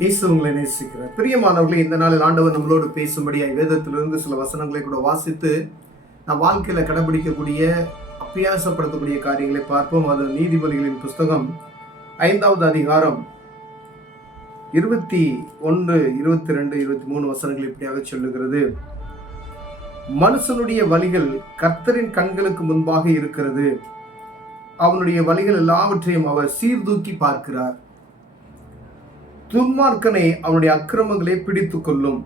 இயேசு உங்களை நேசிக்கிறார். பிரியமானவர்களே, இந்த நாளில் ஆண்டவர் நம்மளோடு பேசும்படியாய் வேதத்திலிருந்து சில வசனங்களை கூட வாசித்து நம் வாழ்க்கையில கடைபிடிக்கக்கூடிய அபியாசப்படுத்தக்கூடிய காரியங்களை பார்ப்போம். அது நீதிபதிகளின் புஸ்தகம் 5வது அதிகாரம் 21, 22, 23 வசனங்கள் இப்படியாக சொல்லுகிறது. மனுஷனுடைய வழிகள் கர்த்தரின் கண்களுக்கு முன்பாக இருக்கிறது, அவனுடைய வழிகள் எல்லாவற்றையும் அவர் சீர்தூக்கி பார்க்கிறார். துன்மார்க்கனை அவனுடைய அக்கிரமங்களை பிடித்து கொள்ளும்,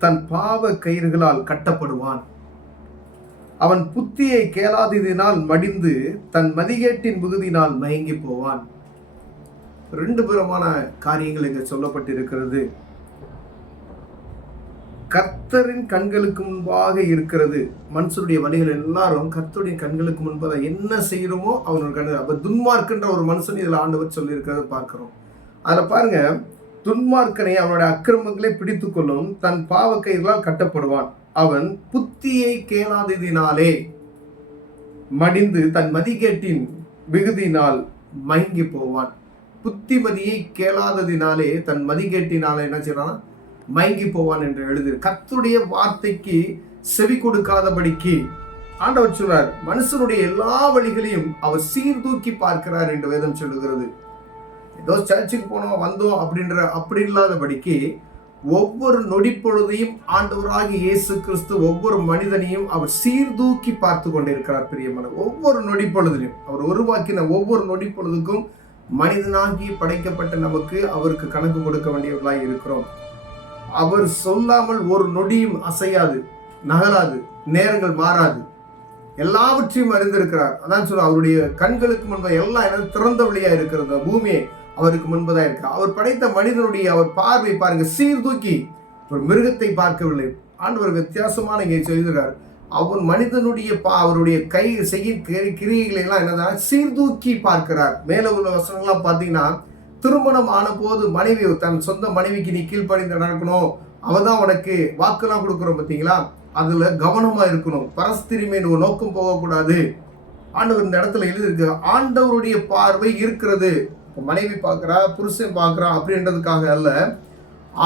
தன் பாவ கயிறுகளால் கட்டப்படுவான். அவன் புத்தியை கேளாததினால் மடிந்து தன் மதிகேட்டின் மிகுதியினால் மயங்கி போவான். ரெண்டு புறமான காரியங்கள் இங்க சொல்லப்பட்டிருக்கிறது. கர்த்தரின் கண்களுக்கு முன்பாக இருக்கிறது. மனுஷனுடைய வழிகள் எல்லாரும் கர்த்தருடைய கண்களுக்கு முன்பாக என்ன செய்யறோமோ அவனுடைய கண்கள். அப்ப துன்மார்க்கன்ற ஒரு மனுஷன் இதுல ஆண்டவர் சொல்லி இருக்கிறத பார்க்கிறோம். அதுல பாருங்க, துன்மார்க்கனை அவனுடைய அக்கிரமங்களை பிடித்து கொள்ளும், தன் பாவ கயிறுகளால் கட்டப்படுவான். அவன் புத்தியை கேளாததினாலே மடிந்து தன் மதிகேட்டின் மிகுதியினால் மயங்கி போவான். புத்திமதியை கேளாததினாலே தன் மதிகேட்டினாலே என்ன செய்யறான்? மயங்கி போவான் என்று எழுது. கர்த்தருடைய வார்த்தைக்கு செவி கொடுக்காதபடிக்கு ஆண்டவர் சொல்றார், மனுஷனுடைய எல்லா வழிகளையும் அவர் சீர்தூக்கி பார்க்கிறார் என்று வேதம் சொல்லுகிறது. ஏதோ சர்ச்சுக்கு போனோம் வந்தோம் அப்படி இல்லாதபடிக்கு ஒவ்வொரு நொடி பொழுதையும் ஆண்டவராகிய இயேசு கிறிஸ்து ஒவ்வொரு மனிதனையும் அவர் சீர்தூக்கி பார்த்து கொண்டிருக்கிறார். பிரியமான, ஒவ்வொரு நொடி பொழுதிலும் அவர் உருவாக்கின ஒவ்வொரு நொடி பொழுதுக்கும் மனிதனாகி படைக்கப்பட்ட நமக்கு அவருக்கு கணக்கு கொடுக்க வேண்டியவர்களாக இருக்கிறோம். அவர் சொல்லாமல் ஒரு நொடியும் அசையாது, நகராது, நேரங்கள் மாறாது, எல்லாவற்றையும் அறிந்திருக்கிறார். அதான் சொல்ல, அவருடைய கண்களுக்கு முன்பதாக எல்லாம் திறந்த வழியா இருக்கிறது. பூமியை அவருக்கு முன்பதாக இருக்கிறார். அவர் படைத்த மனிதனுடைய அவர் பார்வை பாருங்க, சீர்தூக்கி ஒரு மிருகத்தை பார்க்கவில்லை. ஆண்டவர் வித்தியாசமான இங்கே சொல்கிறார். அவன் மனிதனுடைய அவருடைய கை செய்யும் கிரியைகளை எல்லாம் என்னதான் சீர்தூக்கி பார்க்கிறார். மேல உள்ள வசனங்கள்லாம் பார்த்தீங்கன்னா, திருமணம் ஆன போது மனைவி தன் சொந்த மனைவிக்கு நீ கீழ்ப்படிந்து நடக்கணும், அவதான் உனக்கு வாக்குலாம் கொடுக்குறோம் பார்த்தீங்களா, அதுல கவனமா இருக்கணும், பரஸ்திரி மேல் நோக்கம் போகக்கூடாது. ஆண்டவர் இந்த இடத்துல எழுதியிருக்கு. ஆண்டவருடைய பார்வை இருக்கிறது. மனைவி பார்க்கிறா, புருஷன் பார்க்கிறா அப்படின்றதுக்காக அல்ல,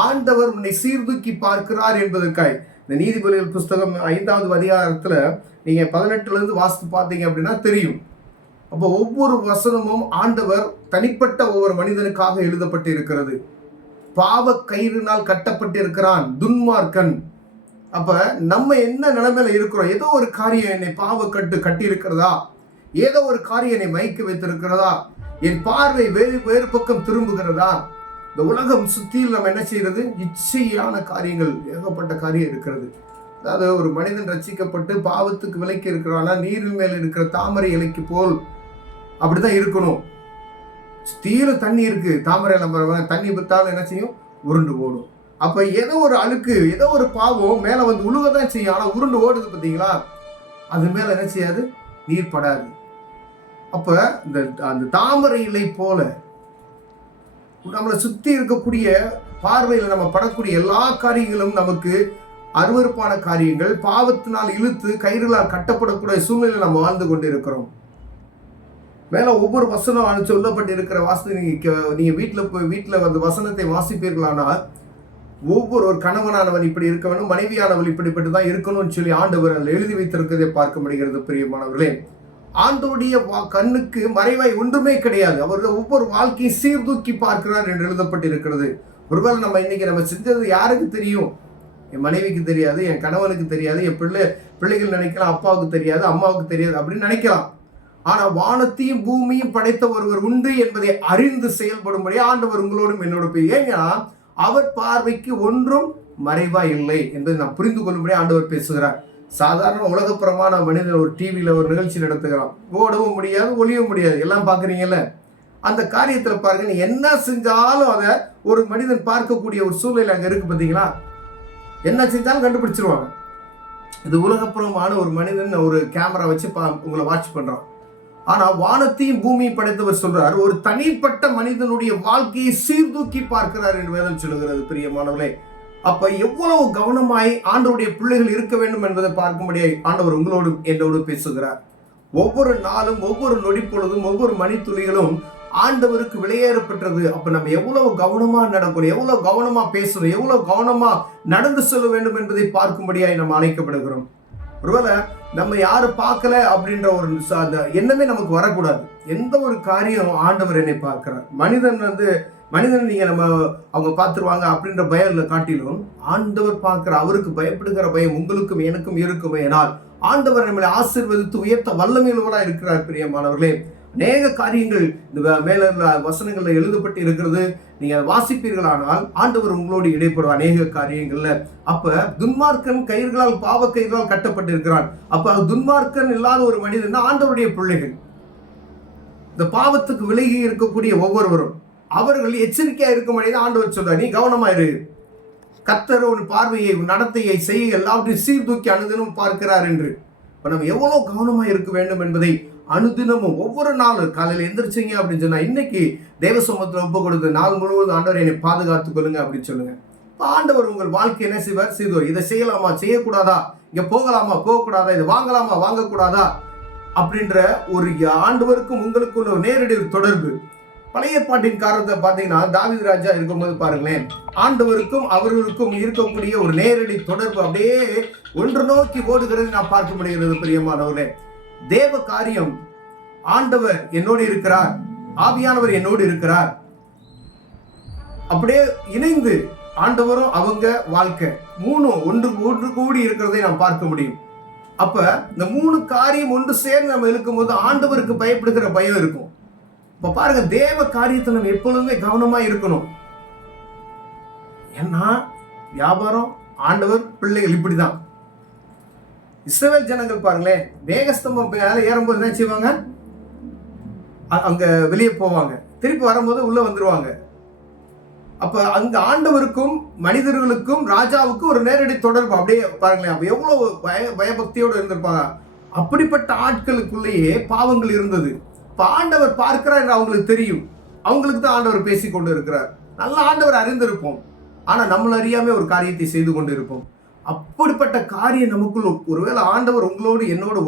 ஆண்டவர் உன்னை சீர்தூக்கி பார்க்கிறார் என்பதற்காய். இந்த நீதிபதிகள் புஸ்தகம் 5வது அதிகாரத்துல நீங்க 18ல இருந்து வாசித்து பார்த்தீங்க அப்படின்னா தெரியும். அப்போ ஒவ்வொரு வசனமும் ஆண்டவர் தனிப்பட்ட ஒவ்வொரு மனிதனுக்காக எழுதப்பட்டு இருக்கிறது. பாவ கயிறினால் கட்டப்பட்டு இருக்கிறான் துன்மார்க்கன். அப்ப நம்ம என்ன நிலைமையில இருக்கிறோம்? ஏதோ ஒரு காரியம் என்னை பாவ கட்டி இருக்கிறதா, ஏதோ ஒரு காரியம் என்னை மயக்க வைத்திருக்கிறதா, என் பார்வை வேறு பக்கம் திரும்புகிறதா? இந்த உலகம் சுத்தியில் நம்ம என்ன செய்யறது? இச்சையான காரியங்கள் ஏகப்பட்ட காரியம் இருக்கிறது. அதாவது ஒரு மனிதன் ரட்சிக்கப்பட்டு பாவத்துக்கு விலைக்கு இருக்கிறானா, நீரின் மேல் இருக்கிற தாமரை இலைக்கு போல் அப்படிதான் இருக்கணும். தீர தண்ணி இருக்கு, தாமரை நம்ம தண்ணி வித்தாலும் என்ன செய்யும்? உருண்டு ஓடும். அப்ப ஏதோ ஒரு அழுக்கு, ஏதோ ஒரு பாவம் மேல வந்து உழுவதான் செய்யும். ஆனா உருண்டு ஓடுது பார்த்தீங்களா, அது மேல என்ன செய்யாது? நீர் படாது. அப்ப அந்த தாமரை இலை போல நம்மளை சுத்தி இருக்கக்கூடிய பார்வையில நம்ம படக்கூடிய எல்லா காரியங்களும் நமக்கு அருவருப்பான காரியங்கள், பாவத்தினால் இழுத்து கயிறுகளால் கட்டப்படக்கூடிய சூழ்நிலையில் நம்ம வாழ்ந்து கொண்டு இருக்கிறோம். மேல ஒவ்வொரு வசனம் சொல்லப்பட்டிருக்கிற வாசனை நீங்க வீட்டுல வந்து வசனத்தை வாசிப்பீர்களானால், ஒவ்வொரு ஒரு கணவனானவன் இப்படி இருக்க வேண்டும், மனைவியானவள் இப்படிப்பட்டுதான் இருக்கணும்னு சொல்லி ஆண்டவர் அதில் எழுதி வைத்திருக்கிறதை பார்க்க முடிகிறது. பிரியமானவர்களே, ஆண்டவருடைய கண்ணுக்கு மறைவாய் ஒன்றுமே கிடையாது. அவருடைய ஒவ்வொரு வாழ்க்கையை சீர்தூக்கி பார்க்கிறார் என்று எழுதப்பட்டிருக்கிறது. ஒருவேளை நம்ம இன்னைக்கு நம்ம செஞ்சது யாருக்கு தெரியும்? என் மனைவிக்கு தெரியாது, என் கணவனுக்கு தெரியாது, என் பிள்ளைகள் நினைக்கலாம், அப்பாவுக்கு தெரியாது, அம்மாவுக்கு தெரியாது அப்படின்னு நினைக்கலாம். ஆனா வானத்தையும் பூமியும் படைத்த ஒருவர் உண்டு என்பதை அறிந்து செயல்படும்படி ஆண்டவர் உங்களோடும் என்னோட போய், ஏன்னா அவர் பார்வைக்கு ஒன்றும் மறைவா இல்லை என்பதை நாம் புரிந்து கொள்ளும்படி ஆண்டவர் பேசுகிறார். சாதாரண உலகப்புறமான மனிதன் ஒரு டிவியில ஒரு நிகழ்ச்சி நடத்துகிறான், ஓடவும் முடியாது, ஒளியவும் முடியாது, எல்லாம் பாக்குறீங்கல்ல. அந்த காரியத்துல பாருங்க, நீ என்ன செஞ்சாலும் அதை ஒரு மனிதன் பார்க்கக்கூடிய ஒரு சூழ்நிலை அங்க இருக்கு பார்த்தீங்களா. என்ன செஞ்சாலும் கண்டுபிடிச்சிருவாங்க. இது உலகப்புறமான ஒரு மனிதன் ஒரு கேமரா வச்சு உங்களை வாட்ச் பண்றான். ஆனா வானத்தையும் பூமியும் படைத்தவர் சொல்றார், ஒரு தனிப்பட்ட மனிதனுடைய வாழ்க்கையை சீர்தூக்கி பார்க்கிறார் என்று வேதம் சொல்லுகிறது. பிரியமானவர்களே, அப்ப எவ்வளவு கவனமாய் ஆண்டவருடைய பிள்ளைகள் இருக்க வேண்டும் என்பதை பார்க்கும்படியாய் ஆண்டவர் உங்களோடு என்னோடு பேசுகிறார். ஒவ்வொரு நாளும், ஒவ்வொரு நொடி பொழுதும், ஒவ்வொரு மணித்துளிகளும் ஆண்டவருக்கு வெளியேறப்பட்டது. அப்ப நம்ம எவ்வளவு கவனமா நடக்கணும், எவ்வளவு கவனமா பேசணும், எவ்வளவு கவனமா நடந்து செல்ல வேண்டும் என்பதை பார்க்கும்படியாய் நம்ம அழைக்கப்படுகிறோம். ஒருவேளை நம்ம யாரும் பார்க்கல அப்படின்ற ஒரு அந்த எண்ணமே நமக்கு வரக்கூடாது. எந்த ஒரு காரியம் ஆண்டவர் என்னை பார்க்கிறார், மனிதன் நீங்க நம்ம அவங்க பார்த்துருவாங்க அப்படின்ற பயம் காட்டிலும் ஆண்டவர் பார்க்கிற, அவருக்கு பயப்படுகிற பயம் உங்களுக்கும் எனக்கும் இருக்குமே. ஏனால் ஆண்டவர் நம்மளை ஆசீர்வதித்து உயர்த்த வல்லமையுள்ளவரா இருக்கிறார். பிரியமானவர்களே, அநேக காரியங்கள் இந்த மேல வசனங்கள்ல எழுதப்பட்டு இருக்கிறது. நீங்க வாசிப்பீர்களானால் ஆண்டவர் உங்களோடு இடைப்படுவார் அநேக காரியங்கள்ல. அப்ப துன்மார்க்கன் கயிர்களால், பாவ கயிர்களால் கட்டப்பட்டிருக்கிறான். அப்ப துன்மார்க்கன் இல்லாத ஒரு மனிதன் ஆண்டவருடைய பிள்ளைகள். இந்த பாவத்துக்கு விலகி இருக்கக்கூடிய ஒவ்வொருவரும் அவர்கள் எச்சரிக்கையா இருக்கும் மனிதன் ஆண்டவர் சொல்றார், நீ கவனமா இரு. கர்த்தர் உன் பார்வையை, நடத்தையை, செய்ய எல்லாவற்றையும் சீர்தூக்கி அனுதினமும் பார்க்கிறார் என்று. இப்ப நம்ம எவ்வளவு கவனமா இருக்க வேண்டும் என்பதை அனுதினமும் ஒவ்வொரு நாளும் காலையில் எந்திரிச்சிங்க அப்படின்னு சொன்னா, இன்னைக்கு தேவ சமூகத்தில் ஒப்பு கொடுத்து நாள் முழுவதும் ஆண்டவர் என்னை பாதுகாத்துக் கொள்ளுங்க அப்படின்னு சொல்லுங்க. இப்போ ஆண்டவர் உங்கள் வாழ்க்கை என்ன செய்வார்? செய்தோ, இதை செய்யலாமா, செய்யக்கூடாதா, இங்க போகலாமா, போகக்கூடாதா, இதை வாங்கலாமா, வாங்கக்கூடாதா அப்படின்ற ஒரு ஆண்டவருக்கும் உங்களுக்குள்ள ஒரு நேரடி தொடர்பு. பழைய ஏற்பாட்டின் காரணத்தை பார்த்தீங்கன்னா, தாவீது ராஜா இருக்கும்போது பாருங்களேன், ஆண்டவருக்கும் அவர்களுக்கும் இருக்கக்கூடிய ஒரு நேரடி தொடர்பு அப்படியே ஒன்று நோக்கி ஓடுகிறது நான் பார்க்க முடிகிறது. பிரியமானவர்களே, தேவ காரியம், ஆண்டவர் என்னோடு இருக்கிறார், ஆவியானவர் என்னோடு இருக்கிறார், அப்படியே இணைந்து ஆண்டவரும் அவங்க வாழ்க்கை மூணும் ஒன்று கூடி இருக்கிறதை நாம் பார்க்க முடியும். அப்ப இந்த மூணு காரியம் ஒன்று சேர்ந்து நம்ம இருக்கும்போது ஆண்டவருக்கு பயப்படுகிற பயம் இருக்கும். இப்ப பாருங்க, தேவ காரியத்தை நம்ம எப்பொழுதுமே கவனமா இருக்கணும். ஏன்னா வியாபாரம், ஆண்டவர், பிள்ளைகள் இப்படிதான். இஸ்ரவேல் ஜனங்கள் பாருங்களேன், மேகஸ்தம்பம் மேல ஏறும்போது என்ன செய்வாங்க? அங்க வெளியே போவாங்க, திருப்பி வரும்போது உள்ள வந்துருவாங்க. அப்ப அங்க ஆண்டவருக்கும் மனிதர்களுக்கும் ராஜாவுக்கும் ஒரு நேரடி தொடர்பு அப்படியே பாருங்களேன். அப்ப எவ்வளவு பயபக்தியோடு இருந்திருப்பாங்க. அப்படிப்பட்ட ஆட்களுக்குள்ளேயே பாவங்கள் இருந்தது. இப்ப ஆண்டவர் பார்க்கிறார் என்று அவங்களுக்கு தெரியும். அவங்களுக்கு தான் ஆண்டவர் பேசிக் கொண்டு இருக்கிறார். நல்ல ஆண்டவர் அறிந்திருப்போம், ஆனா நம்மள அறியாம ஒரு காரியத்தை செய்து கொண்டு இருப்போம். அப்படிப்பட்ட காரியம் நமக்குள்ள ஒருவேளை ஆண்டவர் உங்களோடு என்னோடு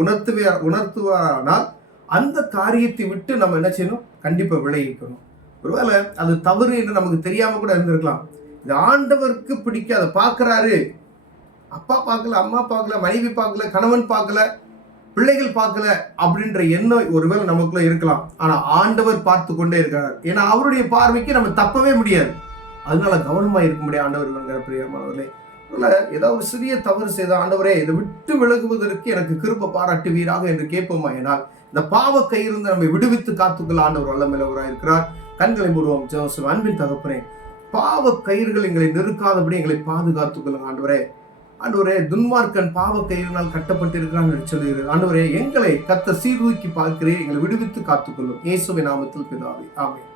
உணர்த்துவாரானால் அந்த காரியத்தை விட்டு நம்ம என்ன செய்யணும்? கண்டிப்பா விளைவிக்கணும். ஒருவேளை அது தவறு என்று நமக்கு தெரியாம கூட இருந்திருக்கலாம். இது ஆண்டவருக்கு பிடிக்காத, பார்க்கிறாரு, அப்பா பார்க்கல, அம்மா பார்க்கல, மனைவி பார்க்கல, கணவன் பார்க்கல, பிள்ளைகள் பார்க்கல அப்படின்ற எண்ணம் ஒருவேளை நமக்குள்ள இருக்கலாம். ஆனா ஆண்டவர் பார்த்து கொண்டே இருக்கிறார். ஏன்னா அவருடைய பார்வைக்கு நம்ம தப்பவே முடியாது. அதனால கவனமா இருக்க முடியாது. ஆண்டவர் பிரியமானவர்களே, ஏதாவது சிறிய தவறு செய்த ஆண்டவரே இதை விட்டு விலகுவதற்கு எனக்கு கிருபை பாராட்டுவீராக என்று கேட்போமா? ஏனால் இந்த பாவ கையிலிருந்து நம்மை விடுவித்து காத்துக்கொள்ள ஆண்டவர் வல்லமையுள்ளவராக இருக்கிறார். கண்களை மூடுவோம். ஜெபம். அன்பின் தகப்பனே, பாவ கயிறுகள் எங்களை நெருக்காதபடி எங்களை பாதுகாத்துக் கொள்ளுங்க ஆண்டவரே. ஆண்டவரே, துன்மார்க்கன் பாவ கயிறினால் கட்டப்பட்டிருக்கிறான் என்று சொல்லுகிறேன். ஆண்டவரே, எங்களை கர்த்தர் சீர்தூக்கி பார்க்கிறேன், எங்களை விடுவித்து காத்துக்கொள்ளும். இயேசுவின் நாமத்தில் பிதாவே, ஆமென்.